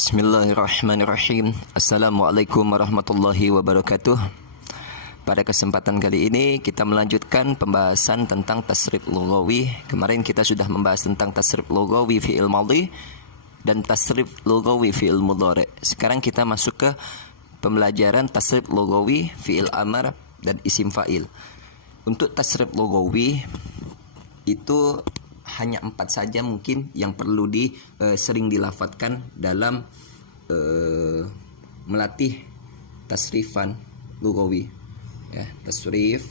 Bismillahirrahmanirrahim. Assalamualaikum warahmatullahi wabarakatuh. Pada kesempatan kali ini kita melanjutkan pembahasan tentang tasrif lughawi. Kemarin kita sudah membahas tentang tasrif lughawi fi'il madhi dan tasrif lughawi fi'il mudhari'. Sekarang kita masuk ke pembelajaran tasrif lughawi fi'il amar dan isim fa'il. Untuk tasrif lughawi itu hanya 4 saja mungkin yang perlu sering dilafadzkan dalam melatih tasrifan lughawi. Ya, tasrif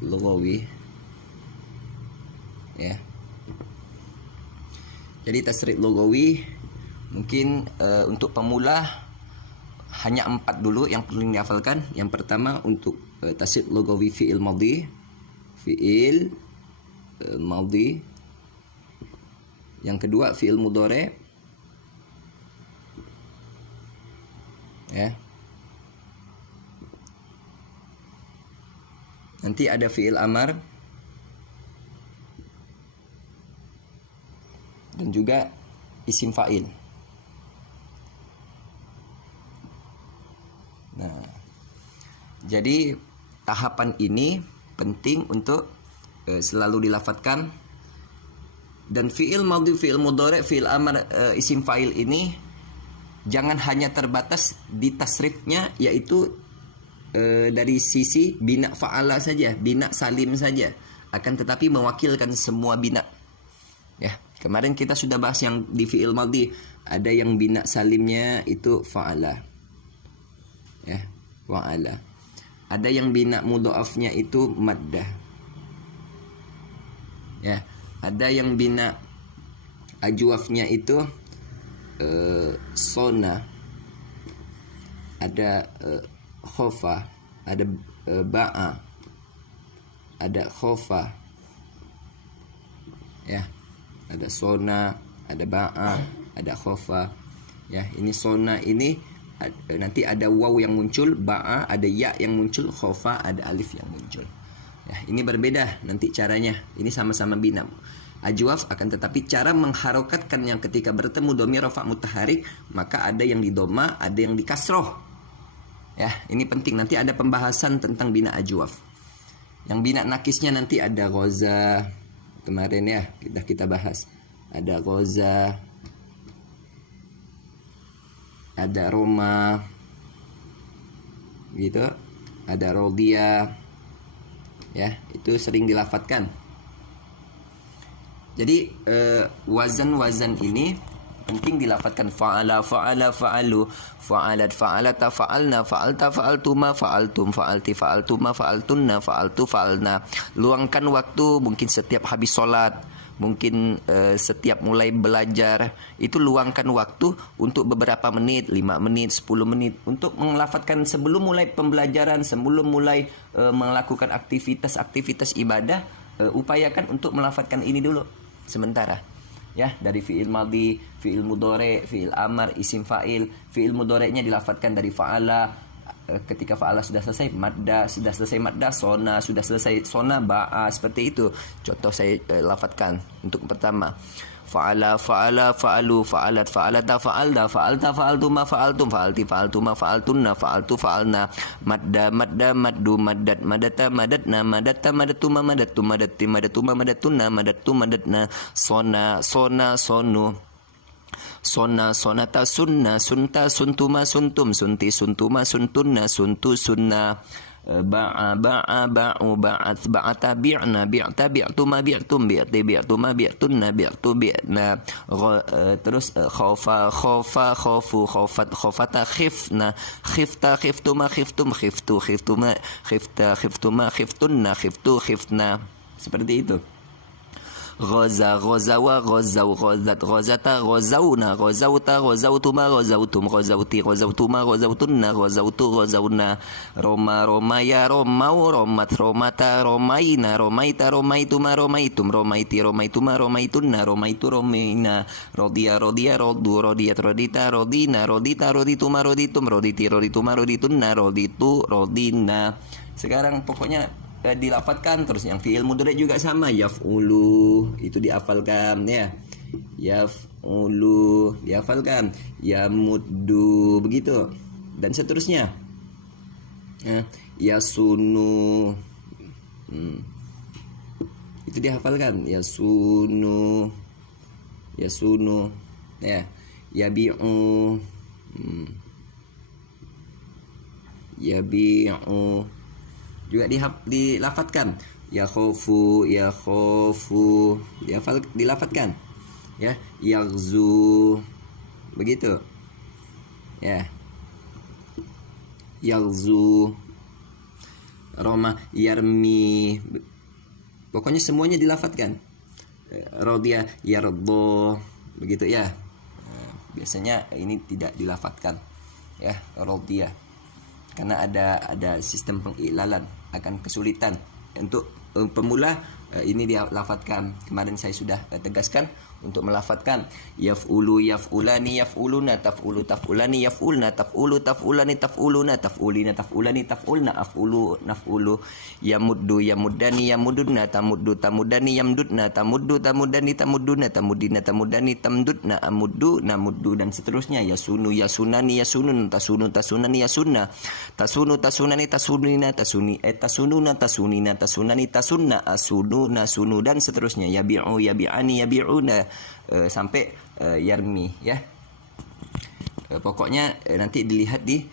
lughawi. Ya. Jadi tasrif lughawi mungkin untuk pemula hanya 4 dulu yang perlu dihafalkan. Yang pertama untuk tasrif lughawi fi'il madhi. Fi'il madhi. Yang kedua fi'il mudhari'. Ya. Nanti ada fi'il amar dan juga isim fa'il. Nah, jadi tahapan ini penting untuk selalu dilafadzkan. Dan fi'il madhi, fi'il mudhari', fi'il amar, isim fa'il ini jangan hanya terbatas di tasrifnya, yaitu dari sisi bina fa'ala saja, bina salim saja, akan tetapi mewakilkan semua bina. Ya, kemarin kita sudah bahas yang di fi'il madhi, ada yang bina salimnya itu fa'ala. Ya, fa'ala. Ada yang bina mudha'afnya itu maddah. Ya, ada yang bina ajwafnya itu sona. Ada khofa, ada ba'a, ada khofa. Ya, ada sona, ada ba'a, ada khofa. Ya, ini sona ini nanti ada waw yang muncul, ba'a ada ya yang muncul, khofa ada alif yang muncul. Ya, ini berbeda nanti caranya. Ini sama-sama bina ajwaf, akan tetapi cara mengharokatkan yang ketika bertemu dhamir rafa' mutaharik, maka ada yang di dhamma, ada yang di kasroh. Ya, ini penting. Nanti ada pembahasan tentang bina ajwaf. Yang bina nakisnya nanti ada ghaza. Kemarin ya kita bahas. Ada ghaza, ada roma, gitu. Ada rodiyah. Ya, itu sering dilafadzkan. Jadi wazan-wazan ini penting dilafadzkan. Fa'ala, fa'ala, fa'alu, fa'alat, fa'alata, fa'alna, fa'alta, fa'altuma, fa'altum, fa'alti, fa'altuma, fa'altunna, fa'altu, fa'alna. Luangkan waktu, mungkin setiap habis sholat, mungkin setiap mulai belajar, itu luangkan waktu untuk beberapa menit, 5 menit, 10 menit untuk melafadzkan sebelum mulai pembelajaran, sebelum mulai melakukan aktivitas ibadah. Upayakan untuk melafadzkan ini dulu sementara. Ya, dari fi'il madhi, fi'il mudhari', fi'il amar, isim fa'il. Fi'il mudhari'nya dilafadzkan dari fa'ala. Ketika fa'ala sudah selesai madda, sudah selesai madda sona, sudah selesai sona ba'a, seperti itu. Contoh saya lafadzkan untuk pertama. Fa'ala, fa'ala, fa'alu, fa'alat, fa'alata, fa'alda, fa'alta, fa'altuma, fa'altum, fa'alti, fa'altuma, fa'altunna, fa'altu, fa'alna. Madda, madda, maddu, maddat, madata, madatna, madatta, madatuma, madattu, madatti, madatuma, madattunna, madattu, madatna. Sona, sona, sonu. Sona, sonata, sunna, sunta, suntuma, suntum, sunti, suntuma, suntunna, suntu, sunna. Ba'a, ba'a, ba'u, ba'at, ba'ata, bi'na, bi'ta, bi'tuma, bi'tum, bi'ti, bi'tuma, bi'tunna, bi'tu, bi'na. Terus khofa, khofa, khofu, khofat, khofata, khifna, khifta, khiftuma, khiftum, khiftu, khiftuma, khifta, khiftuma, khiftunna, khiftu, khifna. Seperti itu. Ghaza, ghazawa, ghazau, ghazat, ghazata, ghazauna, ghazauta, ghazautuma, ghazautum, ghazauti, ghazautuma, ghazautunna, ghazautu, ghazauna. Roma, romaya, romau, romat, romata, romaina, romaita, romaituma, romaitum, romaiti, romaituma, romaitunna, romaitu, romaina. Rodia, rodia, rodu, rodiat, rodita, rodina, rodita, rodituma, roditum, roditi, rodituma, roditunna, roditu, rodina. Sekarang pokoknya dilafadzkan terus. Yang fi'il mudhari juga sama, yaf'ulu itu dihafalkan ya. yaf'ulu, dihafalkan, yamuddu, begitu. Dan seterusnya. Yasunu. Itu dihafalkan, yasunu. Yasunu. Ya, yabi'u. Yabi'u. Juga dilafatkan, yakhofu, yakhofu, dilafatkan, ya, yaghzu, begitu, ya, yaghzu, roma, yarmi, pokoknya semuanya dilafatkan, radhiya, yardo, begitu ya. Biasanya ini tidak dilafatkan, ya, radhiya, karena ada sistem pengilalan, akan kesulitan untuk pemula. Ini dilafatkan. Kemarin saya sudah tegaskan untuk melafatkan yaf'ulu, yaf'ulani, yaf'uluna, taf'ulu, taf'ulani, yaf'ulna, taf'ulu, taf'ulani, taf'uluna, taf'ulina, taf'ulani, taf'ulna, af'ulu, naf'ulu, yamuddu, yamuddani, yamududna, tamuddu, tamudani, yamdudna, tamuddu, tamudani, tamudduna, tamudina, tamudani, tamdudna, amuddu, namuddu, dan seterusnya. Yasunu, yasunani, yasunun, tasunu, tasunani, yasunna, tasunu, tasunani, tasunina, tasununa, tasunina, tasunani, tasunna, asunu, nasunu, dan seterusnya. Yabi'u, yabi'ani, yabi'una, sampai yarmi, ya. Pokoknya nanti dilihat di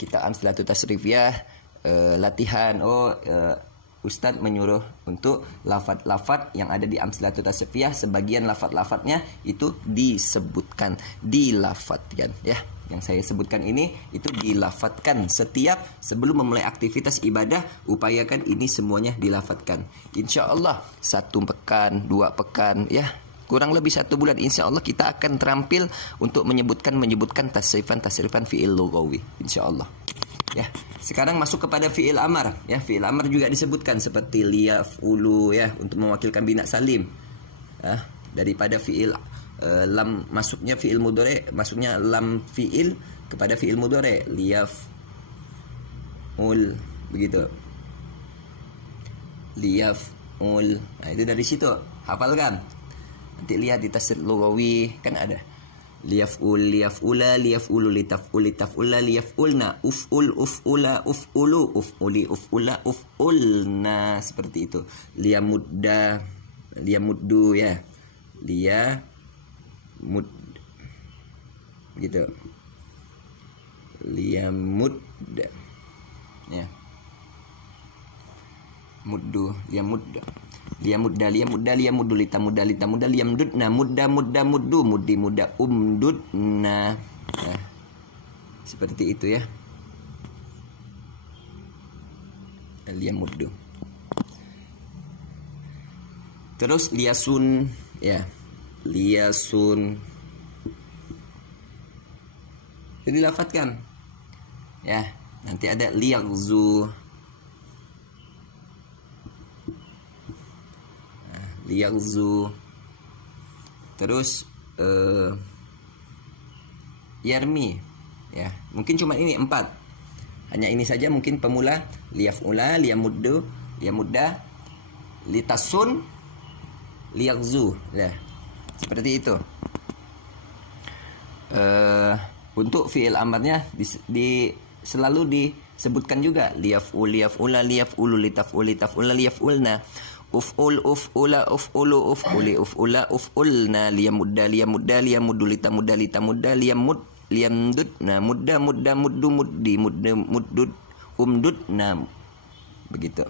kitab Amsalatul Tasrifiyah, latihan. Ustadz menyuruh untuk lafaz-lafaz yang ada di Amsalatul Tasrifiyah, sebagian lafaz-lafaznya itu disebutkan, dilafatkan, ya. Yang saya sebutkan ini itu dilafatkan setiap sebelum memulai aktivitas ibadah. Upayakan ini semuanya dilafatkan. Insya Allah 1 pekan, 2 pekan, ya, kurang lebih 1 bulan, insya Allah kita akan terampil untuk menyebutkan tasrifan fi'il lughawi, insya Allah. Ya, sekarang masuk kepada fi'il amar. Ya, fi'il amar juga disebutkan seperti liyaf'ulu, ya, untuk mewakilkan bina salim. Ya, daripada fi'il lam, masuknya fi'il mudhari, masuknya lam fi'il kepada fi'il mudhari, liyaf'ul, begitu. Liyaf'ul. Nah, itu dari situ. Hafalkan. Nanti lihat di tafsir lughawi kan ada. Liyaf'ul, liyaf'ula, liyaf'ulu, litaf'ul, litaf'ula, liyaf'ulna, uf'ul, uf'ula, uf'ulu, uf'uli, uf'ula, uf'ulna, seperti itu. Liyamudda, liyamuddu, ya. Liyamud, gitu. Liyamudda, ya. Muddu, liyamudda. Liyamudda, liyamudda, liyamuddu, litamudda, litamudda, liyamdudna, mudda, mudda, muddu, muddi, mudda, umdudna. Nah, seperti itu, ya. Liyamuddu. Terus liyasun, ya. Liyasun. Jadi lafatkan. Ya, nanti ada liyaghzu. Liyaghzu. Terus yarmi, ya. Mungkin cuma ini 4. Hanya ini saja mungkin pemula. Liyaf'ula, liyamuddu, liyamudda, litasun, liyaghzu, ya. Seperti itu. Untuk fi'il amarnya selalu disebutkan juga liyaf'ul, liyaf'ula, liyaf'ulu, litaf'ul, litaf'ula, liyaf'ulna, uf'ul, uf'ula, uf'ulu, uf'uli, uf'ula, uf'ulna, liyamudda, liyamudda, liyamuddu, litamudda, litamudda, liyamud, liyamdudna, mudda, mudda, muddu, muddi, mudda, muddud, umdudna, begitu.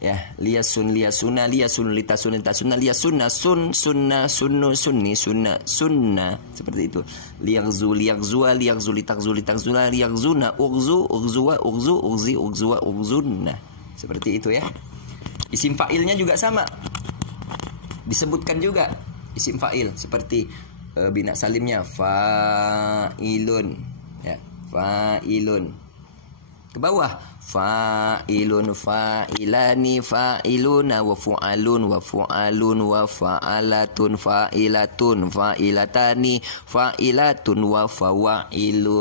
Ya, liyasun, liyasuna, liyasun, litasun, litasuna, liyasunna, sunna, sunnu, sunni, sunna, seperti itu. Liyaghzu, liyaghzua, liyaghzu, litakzu, litakzula, liyaghzuna, ughzu, ughzuwa, ughzu, ughzi, ughzuwa, ughzunna. Seperti itu, ya. Isim fa'ilnya juga sama. Disebutkan juga isim fa'il seperti bina salimnya fa'ilun, ya, fa'ilun. Ke bawah fa'ilun, fa'ilani, fa'iluna, wa fu'alun, wa fu'alun, wa fa'alatun, fa'ilatun, fa'ilatani, fa'ilatun, wa fawa'ilu,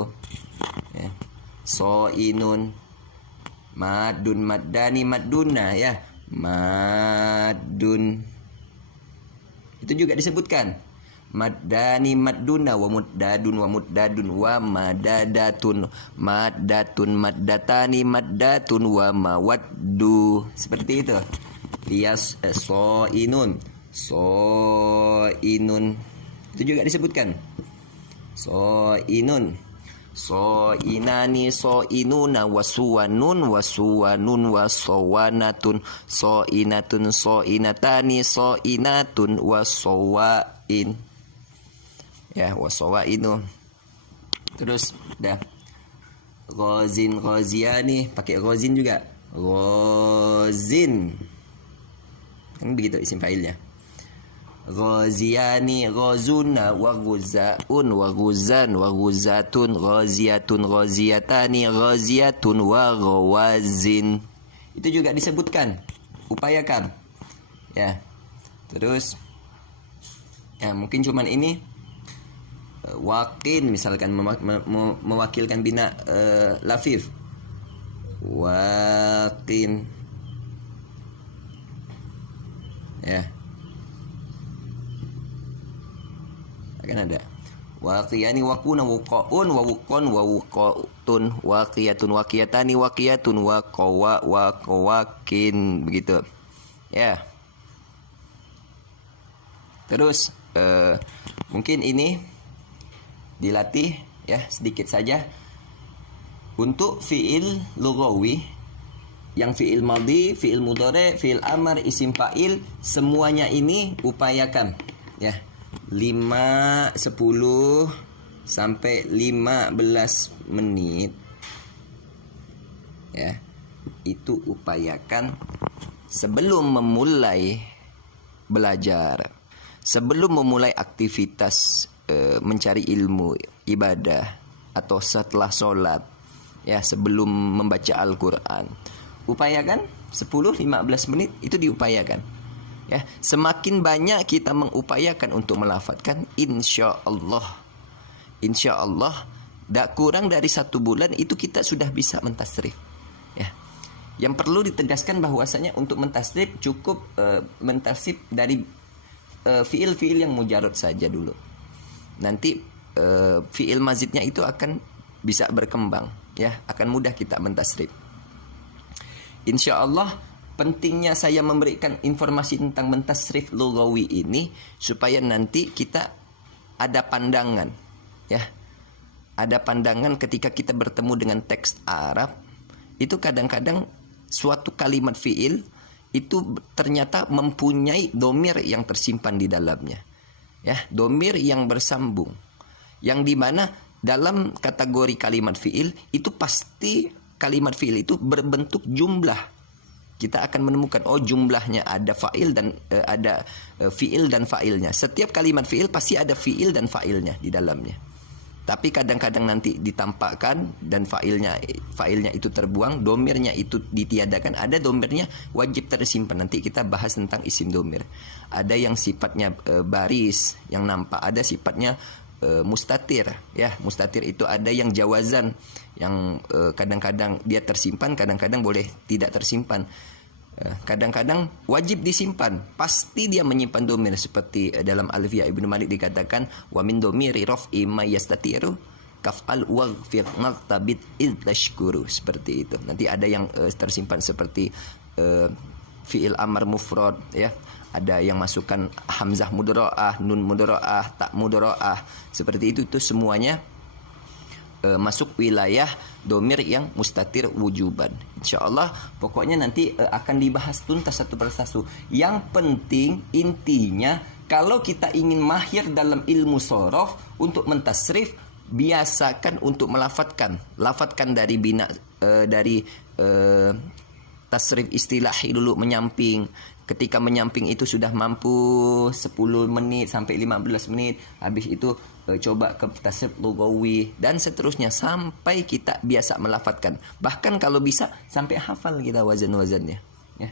ya. So'inun, madun, maddani, madduna, ya. Madun, Itu juga disebutkan. Maddani madduna wa muddadun wa madadatun maddatani maddatun wa mawaddu. Seperti itu. Soinun. Itu juga disebutkan. Soinun. Soinani soinuna wasuwanun wasawanatun soinatani soinatun wasawain. Ya, wasawainu. Terus dah. Ghaziani, pakai ghazin juga. Ghazin. Kan begitu isim fa'ilnya. Ghaziani, ghazuna, wa ghuzaun, wa ghuzan, wa ghuzatun, ghaziyatun, ghaziyatani, ghaziyatun, wa ghawazin. Itu juga disebutkan. Upayakan. Ya. Terus ya mungkin cuman ini wakin misalkan mewakilkan bina lafif. Wakin. Ya. Akan ada waqiyani waquna wuqaun wa wuqon wa wuqatun waqiyatun waqiyatani waqiyatun wa qawakin, begitu ya. Terus mungkin ini dilatih ya sedikit saja untuk fiil lughawi yang fiil madhi, fiil mudhari, fiil amar, isim fa'il, semuanya ini upayakan ya. 5, 10 sampai 15 menit ya. Itu upayakan sebelum memulai belajar, sebelum memulai aktivitas mencari ilmu, ibadah, atau setelah sholat ya, sebelum membaca Al-Quran. Upayakan 10-15 menit itu diupayakan. Ya, semakin banyak kita mengupayakan untuk melafadzkan, insya Allah, tak kurang dari 1 bulan itu kita sudah bisa mentasrif. Ya, yang perlu ditegaskan bahwasanya untuk mentasrif cukup mentasrif dari fiil-fiil yang mujarad saja dulu. Nanti fiil mazidnya itu akan bisa berkembang, ya, akan mudah kita mentasrif. Insya Allah. Pentingnya saya memberikan informasi tentang mentasrif lughawi ini supaya nanti kita ada pandangan, ya. Ada pandangan ketika kita bertemu dengan teks Arab, itu kadang-kadang suatu kalimat fiil itu ternyata mempunyai domir yang tersimpan di dalamnya. Ya, domir yang bersambung. Yang dimana dalam kategori kalimat fiil itu pasti kalimat fiil itu berbentuk jumlah. Kita akan menemukan jumlahnya ada fa'il dan ada fi'il dan fa'ilnya. Setiap kalimat fi'il pasti ada fi'il dan fa'ilnya di dalamnya. Tapi kadang-kadang nanti ditampakkan dan fa'ilnya itu terbuang, domirnya itu ditiadakan. Ada domirnya wajib tersimpan. Nanti kita bahas tentang isim domir. Ada yang sifatnya baris yang nampak, ada sifatnya mustatir, ya. Mustatir itu ada yang jawazan, yang kadang-kadang dia tersimpan, kadang-kadang boleh tidak tersimpan. Kadang-kadang wajib disimpan, pasti dia menyimpan domir, seperti dalam Alfiyah Ibnu Malik dikatakan wa min domiri raf'i ma yastatiru kaf'al waghfir martabit idlashkuru, seperti itu. Nanti ada yang tersimpan seperti fi'il amar mufrad, ya. Ada yang masukkan hamzah mudharaah, nun mudharaah, ta mudharaah, seperti itu semuanya masuk wilayah domir yang mustatir wujuban. Insyaallah pokoknya nanti akan dibahas tuntas satu persatu. Yang penting intinya kalau kita ingin mahir dalam ilmu sorof untuk mentasrif, biasakan untuk lafadzkan dari tasrif istilahi dulu, menyamping. Ketika menyamping itu sudah mampu 10 menit sampai 15 menit. Habis itu coba ke tasrif lughawi dan seterusnya sampai kita biasa melafadzkan. Bahkan kalau bisa sampai hafal kita wazan-wazannya. Ya.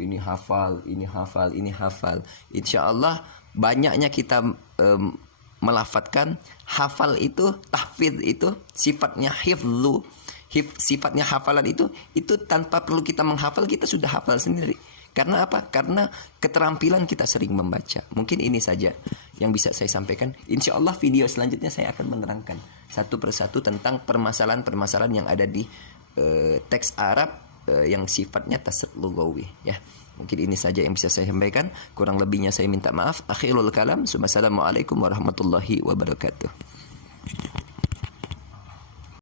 Ini hafal, ini hafal, ini hafal. Insyaallah banyaknya kita melafadzkan. Hafal itu, tahfidz itu sifatnya hifdzu. Sifatnya hafalan itu tanpa perlu kita menghafal, kita sudah hafal sendiri. Karena apa? Karena keterampilan kita sering membaca. Mungkin ini saja yang bisa saya sampaikan. Insya Allah video selanjutnya saya akan menerangkan satu persatu tentang permasalahan-permasalahan yang ada di teks Arab yang sifatnya tasrif lugawi, ya. Mungkin ini saja yang bisa saya sampaikan. Kurang lebihnya saya minta maaf. Akhirul kalam. Assalamualaikum warahmatullahi wabarakatuh.